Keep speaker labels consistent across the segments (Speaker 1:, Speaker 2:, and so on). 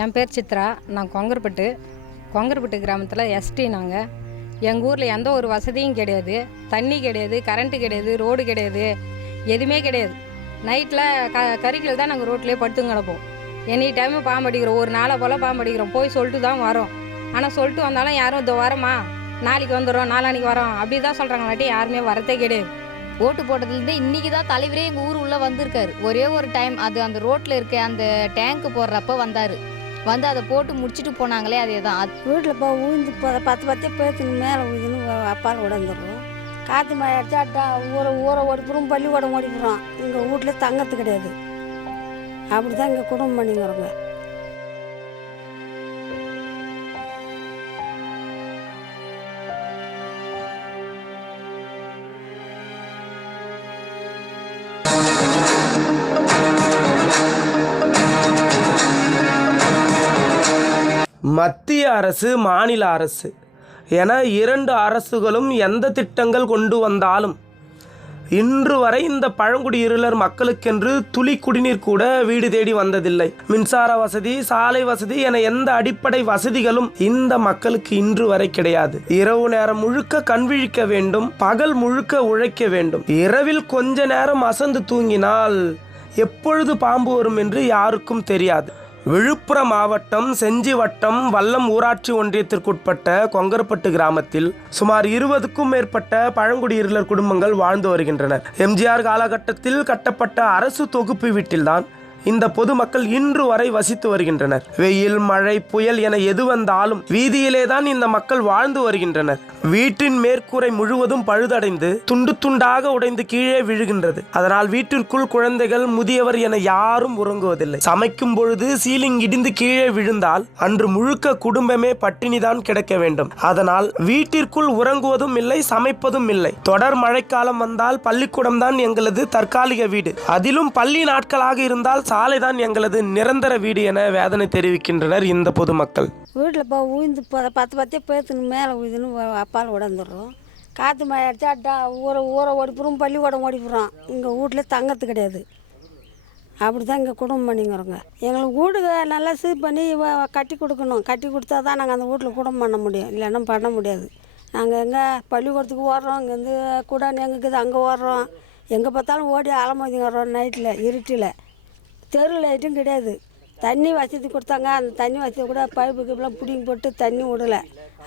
Speaker 1: என் பேர் சித்ரா. நான் கொங்கர்பட்டு. கொங்கர்பட்டு கிராமத்தில் எஸ்டி நாங்கள் எங்கள் ஊரில் எந்த ஒரு வசதியும் கிடையாது. தண்ணி கிடையாது கரண்ட்டு கிடையாது ரோடு கிடையாது எதுவுமே கிடையாது. நைட்டில் க கறிக்கல் தான் நாங்கள் ரோட்லேயே படுத்து கிடப்போம். எனி டைமு பாம்படிக்கிறோம் ஒரு நாளை போல் பாம்படிக்கிறோம் போய் சொல்லிட்டு தான் வரோம். ஆனால் சொல்லிட்டு வந்தாலும் யாரும் இதோ வரமா? நாளைக்கு வந்துடும் நாளான்னைக்கு வரோம். அப்படி தான் சொல்கிறாங்களாட்டி யாருமே வரதே கிடையாது.
Speaker 2: ஓட்டு போட்டதுலேருந்து இன்றைக்கி தான் தலைவரே எங்கள் ஊர் உள்ளே வந்திருக்காரு. ஒரே ஒரு டைம் அது அந்த ரோட்டில் இருக்க அந்த டேங்க் போடுறப்ப வந்தார். வந்து அதை போட்டு முடிச்சுட்டு போனாங்களே அதே தான் அது
Speaker 3: வீட்டில் இப்போ ஊழ்ந்து போ பத்து பத்தே பேத்துக்கு மேலே ஊதுன்னு அப்பால் உடந்துடுறோம். காற்று மழை அடிச்சா அட்டா ஊரை ஊரை ஓடிப்புறோம் பள்ளிக்கூடம் ஓடிப்புறோம் எங்கள் வீட்டில் தங்கறது கிடையாது. அப்படி தான் இங்கே குடும்பம் பண்ணிங்கிறோங்க
Speaker 4: மத்திய அரசு மாநில அரசு என இரண்டு அரசுகளும் எந்த திட்டங்கள் கொண்டு வந்தாலும் இன்று வரை இந்த பழங்குடியிருளர் மக்களுக்கென்று துளி குடிநீர் கூட வீடு தேடி வந்ததில்லை. மின்சார வசதி சாலை வசதி என எந்த அடிப்படை வசதிகளும் இந்த மக்களுக்கு இன்று வரை கிடையாது. இரவு நேரம் முழுக்க கண்விழிக்க வேண்டும் பகல் முழுக்க உழைக்க வேண்டும். இரவில் கொஞ்ச நேரம் அசந்து தூங்கினால் எப்பொழுது பாம்பு வரும் என்று யாருக்கும் தெரியாது. விழுப்புரம் மாவட்டம் செஞ்சி வட்டம் வல்லம் ஊராட்சி ஒன்றியத்திற்குட்பட்ட கொங்கர்பட்டு கிராமத்தில் சுமார் இருபதுக்கும் மேற்பட்ட பழங்குடியினர் குடும்பங்கள் வாழ்ந்து வருகின்றனர். எம்ஜிஆர் காலகட்டத்தில் கட்டப்பட்ட அரசு தொகுப்பு வீட்டில்தான் இந்த பொதுமக்கள் இன்று வரை வசித்து வருகின்றனர். வெயில் மழை புயல் என எது வந்தாலும் வீதியிலே தான் இந்த மக்கள் வாழ்ந்து வருகின்றனர். வீட்டின் மேற்கூரை முழுவதும் பழுதடைந்து துண்டு துண்டாக உடைந்து கீழே விழுகின்றது. அதனால் வீட்டிற்குள் குழந்தைகள் முதியவர் என யாரும் உறங்குவதில்லை. சமைக்கும் பொழுது சீலிங் இடிந்து கீழே விழுந்தால் அன்று முழுக்க குடும்பமே பட்டினிதான் கிடக்க வேண்டும். அதனால் வீட்டிற்குள் உறங்குவதும் இல்லை சமைப்பதும் இல்லை. தொடர் மழைக்காலம் வந்தால் பள்ளிக்கூடம் தான் எங்களது தற்காலிக வீடு. அதிலும் பள்ளி நாட்களாக இருந்தால் சாலைதான் எங்களது நிரந்தர வீடு என வேதனை தெரிவிக்கின்றனர் இந்த பொதுமக்கள்.
Speaker 3: வீட்டில் இப்போ உயிந்து இப்போ பத்து பத்தே பேத்துக்கு மேலே உயிதுன்னு அப்பால் உடந்துடுறோம். காற்று மழை அடிச்சா அட்டா ஊரை ஊரை ஓடிப்புறோம் பள்ளிக்கூடம் ஓடிப்புறோம் இங்கே வீட்டில் தங்கத்து கிடையாது. அப்படி தான் இங்கே குடும்பம் பண்ணிங்கிறோங்க எங்களுக்கு வீடு நல்லா சீர் பண்ணி கட்டி கொடுக்கணும். கட்டி கொடுத்தா தான் நாங்கள் அந்த வீட்டில் குடும்பம் பண்ண முடியும். இல்லைன்னா பண்ண முடியாது. நாங்கள் எங்கே பள்ளிக்கூடத்துக்கு ஓடுறோம் இங்கேருந்து கூட எங்கே இருக்குது அங்கே ஓடுறோம். எங்கே பார்த்தாலும் ஓடி அலமோதிங்கிறோம் நைட்டில் இருட்டில். தெரு லைட்டும் கிடையாது. தண்ணி வசதி கொடுத்தாங்க. அந்த தண்ணி வசதி கூட பைப்பு கீப்பெலாம் பிடிங்கி போட்டு தண்ணி விடல.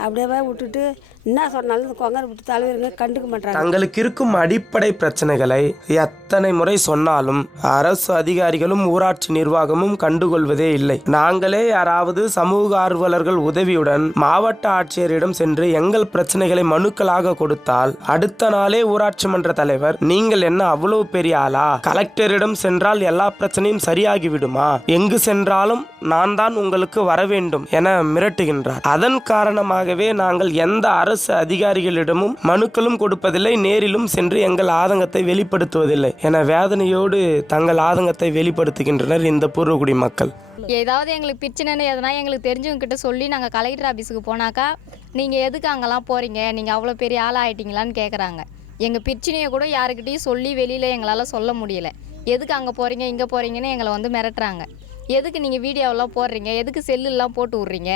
Speaker 3: அப்படியே விட்டுட்டு என்ன சொன்னாலும் இந்த கொங்கரை விட்டு தலைவருங்க கண்டுக்க மாட்டாங்க
Speaker 4: தங்களுக்கு இருக்கும் அடிப்படை பிரச்சனைகளை எத்தனை முறை சொன்னாலும் அரசு அதிகாரிகளும் ஊராட்சி நிர்வாகமும் கண்டுகொள்வதே இல்லை. நாங்களே யாராவது சமூக ஆர்வலர்கள் உதவியுடன் மாவட்ட ஆட்சியரிடம் சென்று எங்கள் பிரச்சனைகளை மனுக்களாக கொடுத்தால் அடுத்த நாளே ஊராட்சி மன்ற தலைவர் நீங்கள் என்ன அவ்வளவு பெரிய ஆளா? கலெக்டரிடம் சென்றால் எல்லா பிரச்சனையும் சரியாகி விடுமா? எங்கு சென்றாலும் நான் தான் உங்களுக்கு வர வேண்டும் என மிரட்டுகின்றார். அதன் காரணமாக ஆகவே நாங்கள் எந்த அரசு அதிகாரிகளிடமும் மனுக்களும் கொடுப்பதில்லை நேரிலும் சென்று எங்கள் ஆதங்கத்தை வெளிப்படுத்துவதில்லை. என வேதனையோடு தங்கள் ஆதங்கத்தை வெளிப்படுத்துகின்றனர் இந்த பூர்வகுடி மக்கள்.
Speaker 2: ஏதாவது எங்களுக்கு பிரச்சனைன்னு எதனா எங்களுக்கு தெரிஞ்சவங்க கிட்ட சொல்லி நாங்கள் கலெக்டர் ஆஃபீஸுக்கு போனாக்கா நீங்கள் எதுக்கு அங்கெல்லாம் போகிறீங்க நீங்கள் அவ்வளோ பெரிய ஆள் ஆகிட்டீங்களான்னு கேட்குறாங்க எங்கள் பிரச்சனையை கூட யாருக்கிட்டையும் சொல்லி வெளியில் எங்களால் சொல்ல முடியல. எதுக்கு அங்கே போகிறீங்க இங்கே போகிறீங்கன்னு எங்களை வந்து மிரட்டுறாங்க. எதுக்கு நீங்கள் வீடியோவெல்லாம் போடுறீங்க? எதுக்கு செல்லுலாம் போட்டு விட்றீங்க?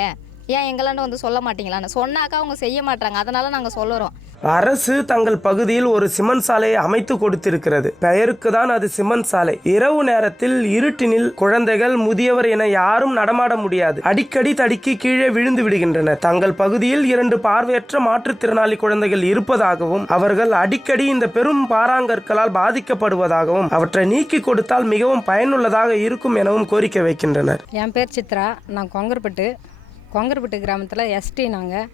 Speaker 2: ஏன் எங்களாண்ட வந்து சொல்ல மாட்டீங்களான்னு? சொன்னாக்கா அவங்க செய்ய மாட்றாங்க. அதனால நாங்கள் சொல்லுறோம்.
Speaker 4: அரசு தங்கள் பகுதியில் ஒரு சிமெண்ட் சாலையை அமைத்து கொடுத்திருக்கிறது. பெயருக்கு தான் அது சிமெண்ட் சாலை. இரவு நேரத்தில் இருட்டினில் குழந்தைகள் முதியவர் என யாரும் நடமாட முடியாது. அடிக்கடி தடுக்கி கீழே விழுந்து விடுகின்றனர். தங்கள் பகுதியில் இரண்டு பார்வையற்ற மாற்றுத்திறனாளி குழந்தைகள் இருப்பதாகவும் அவர்கள் அடிக்கடி இந்த பெரும் பாறாங்கற்களால் பாதிக்கப்படுவதாகவும் அவற்றை நீக்கி கொடுத்தால் மிகவும் பயனுள்ளதாக இருக்கும் எனவும் கோரிக்கை வைக்கின்றனர்.
Speaker 1: என் பேர் சித்ரா. நான் கொங்கர்பட்டு. கொங்கர்பட்டு கிராமத்தில் எஸ்டி நாங்கள்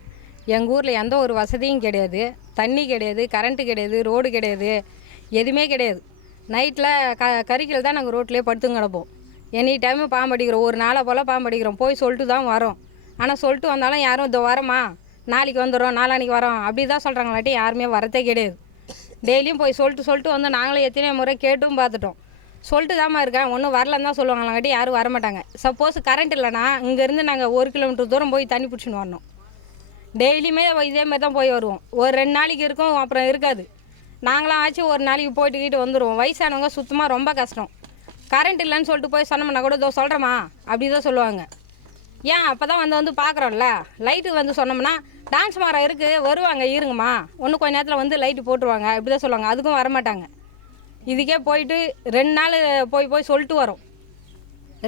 Speaker 1: எங்கள் ஊரில் எந்த ஒரு வசதியும் கிடையாது. தண்ணி கிடையாது கரண்ட்டு கிடையாது ரோடு கிடையாது எதுவுமே கிடையாது. நைட்டில் க கறிக்கல் தான் நாங்கள் ரோட்லேயே படுத்து கிடப்போம். எனி டைமு பாம்படிக்கிறோம் ஒரு நாளை போல் பாம்பு அடிக்கிறோம். போய் சொல்லிட்டு தான் வரோம். ஆனால் சொல்லிட்டு வந்தாலும் யாரும் இதோ வரமா? நாளைக்கு வந்துடும் நாளான்னைக்கு வரோம். அப்படி தான் சொல்கிறாங்களாட்டி யாருமே வரதே கிடையாது. டெய்லியும் போய் சொல்லிட்டு சொல்லிட்டு வந்து நாங்களும் எத்தனை முறை கேட்டும் பார்த்துட்டோம். சொல்லிட்டு தாம்மா இருக்கேன். ஒன்றும் வரலன்னு தான் சொல்லுவாங்களாங்காட்டி யாரும் வரமாட்டாங்க. சப்போஸ் கரண்ட் இல்லைன்னா இங்கேருந்து நாங்கள் ஒரு கிலோமீட்டர் தூரம் போய் தண்ணி பிடிச்சின்னு வரணும். டெய்லியுமே இதே மாதிரி தான் போய் வருவோம். ஒரு ரெண்டு நாளைக்கு இருக்கும் அப்புறம் இருக்காது. நாங்களாம் ஆச்சு ஒரு நாளைக்கு போயிட்டு கிட்டு வந்துடுவோம் வயசானவங்க சுத்தமாக ரொம்ப கஷ்டம். கரண்ட் இல்லைன்னு சொல்லிட்டு போய் சொன்னோம்னா கூட இதோ சொல்கிறோமா அப்படி தான் சொல்லுவாங்க. ஏன் அப்போ தான் வந்து வந்து பார்க்குறோம்ல லைட்டு வந்து சொன்னோம்னா டான்ஸ் மாரம் இருக்குது வருவாங்க இருங்கம்மா. ஒன்று கொஞ்ச நேரத்தில் வந்து லைட்டு போட்டுருவாங்க. இப்படி தான் சொல்லுவாங்க. அதுக்கும் வரமாட்டாங்க. இதுக்கே போயிட்டு ரெண்டு நாள் போய் போய் சொல்லிட்டு வரோம்.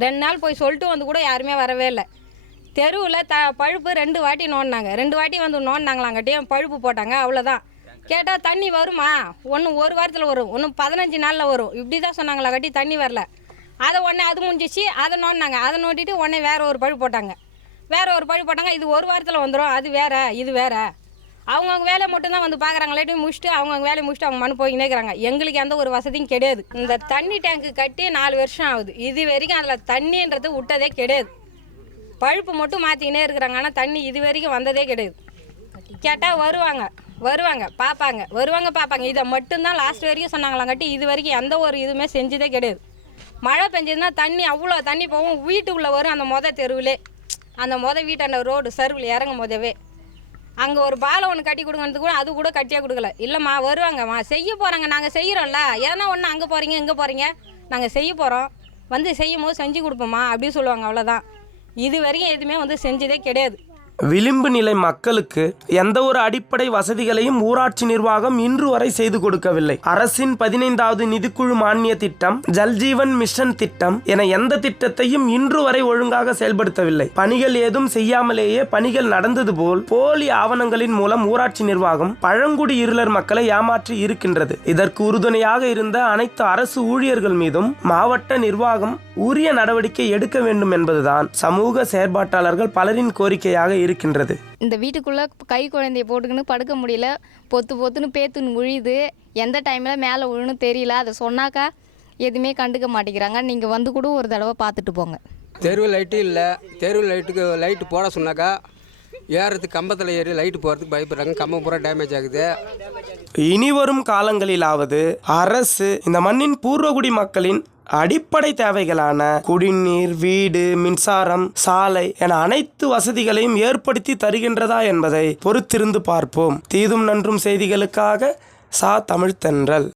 Speaker 1: ரெண்டு நாள் போய் சொல்லிட்டு வந்து கூட யாருமே வரவே இல்லை. தெருவில் த பழுப்பு ரெண்டு வாட்டி நோண்டினாங்க. ரெண்டு வாட்டி வந்து நோண்டினாங்களாங்கட்டியும் பழுப்பு போட்டாங்க அவ்வளோதான் கேட்டால் தண்ணி வருமா? ஒன்று ஒரு வாரத்தில் வரும் ஒன்று பதினஞ்சு நாளில் வரும். இப்படி தான் சொன்னாங்களாங்கட்டி தண்ணி வரல. அதை உடனே அது முடிஞ்சிச்சு அதை நோண்டினாங்க. அதை நோண்டிட்டு உடனே வேறு ஒரு பழுப்பு போட்டாங்க. வேறு ஒரு பழுப்பு போட்டாங்க இது ஒரு வாரத்தில் வந்துடும் அது வேற இது வேற. அவங்கவுங்க வேலையை மட்டும்தான் வந்து பார்க்குறாங்களாட்டி முடிச்சுட்டு அவங்கவுங்க வேலையை முடிச்சுட்டு அவங்க மனு போய்க்கினே இருக்கிறாங்க எங்களுக்கு எந்த ஒரு வசதியும் கிடையாது. இந்த தண்ணி டேங்க்கு கட்டி நாலு வருஷம் ஆகுது. இது வரைக்கும் அதில் தண்ணின்றது விட்டதே கிடையாது. பழுப்பு மட்டும் மாற்றிக்கினே இருக்கிறாங்க. ஆனால் தண்ணி இது வரைக்கும் வந்ததே கிடையாது. கேட்டால் வருவாங்க. வருவாங்க. பார்ப்பாங்க. வருவாங்க பார்ப்பாங்க. இதை மட்டும்தான் லாஸ்ட் வரைக்கும் சொன்னாங்களாங்காட்டி இது வரைக்கும் எந்த ஒரு இதுவுமே செஞ்சதே கிடையாது. மழை பெஞ்சதுன்னா தண்ணி அவ்வளோ தண்ணி போகும். வீட்டுக்குள்ளே வரும் அந்த மொதல் தெருவிலே. அந்த மொதல் வீட்டாண்ட ரோடு சர்வில் இறங்கும் போதவே. அங்கே ஒரு பாலை ஒன்று கட்டி கொடுங்கறது கூட அது கூட கட்டியாக கொடுக்கல. இல்லைம்மா வருவாங்கம்மா செய்ய போகிறாங்க நாங்கள் செய்கிறோம்ல ஏன்னா ஒன்று அங்கே போகிறீங்க இங்கே போகிறீங்க நாங்கள் செய்ய போகிறோம் வந்து செய்யும் போது செஞ்சு கொடுப்போம்மா அப்படின்னு சொல்லுவாங்க அவ்வளோதான் இது வரைக்கும் எதுவுமே வந்து செஞ்சதே கிடையாது.
Speaker 4: விளிம்பு நிலை மக்களுக்கு எந்த ஒரு அடிப்படை வசதிகளையும் ஊராட்சி நிர்வாகம் இன்று வரை செய்து கொடுக்கவில்லை. அரசின் பதினைந்தாவது நிதிக்குழு மானிய திட்டம் ஜல்ஜீவன் மிஷன் திட்டம் என எந்த திட்டத்தையும் இன்று வரை ஒழுங்காக செயல்படுத்தவில்லை. பணிகள் ஏதும் செய்யாமலேயே பணிகள் நடந்தது போல் போலி ஆவணங்களின் மூலம் ஊராட்சி நிர்வாகம் பழங்குடி இருளர் மக்களை ஏமாற்றி இருக்கின்றது. இதற்கு உறுதுணையாக இருந்த அனைத்து அரசு ஊழியர்கள் மீதும் மாவட்ட நிர்வாகம் உரிய நடவடிக்கை எடுக்க வேண்டும் என்பதுதான் சமூக செயற்பாட்டாளர்கள் பலரின் கோரிக்கையாக இருக்கின்றது.
Speaker 2: இந்த வீட்டுக்குள்ளே கை குழந்தைய போட்டுக்கின்னு படுக்க முடியல. பொத்து பொத்துன்னு பேத்துன்னு உழியுது. எந்த டைமில் மேலே விழுன்னு தெரியல. அதை சொன்னாக்கா எதுவுமே கண்டுக்க மாட்டேங்கிறாங்க. நீங்கள் வந்து கூட ஒரு தடவை பார்த்துட்டு போங்க.
Speaker 5: தெருவு லைட்டு இல்லை. தெருவு லைட்டுக்கு லைட்டு போட சொன்னாக்கா ஏறதுக்கு கம்பத்தில் ஏறி லைட்டு போகிறதுக்கு பயப்படுறாங்க. கம்பம் பூரா டேமேஜ் ஆகுது.
Speaker 4: இனி வரும் காலங்களிலாவது அரசு இந்த மண்ணின் பூர்வகுடி மக்களின் அடிப்படை தேவைகளான குடிநீர் வீடு மின்சாரம் சாலை என அனைத்து வசதிகளையும் ஏற்படுத்தி தருகின்றதா என்பதை பொறுத்திருந்து பார்ப்போம். தீதும் நன்றும் செய்திகளுக்காக சா தமிழ்த்தென்றல்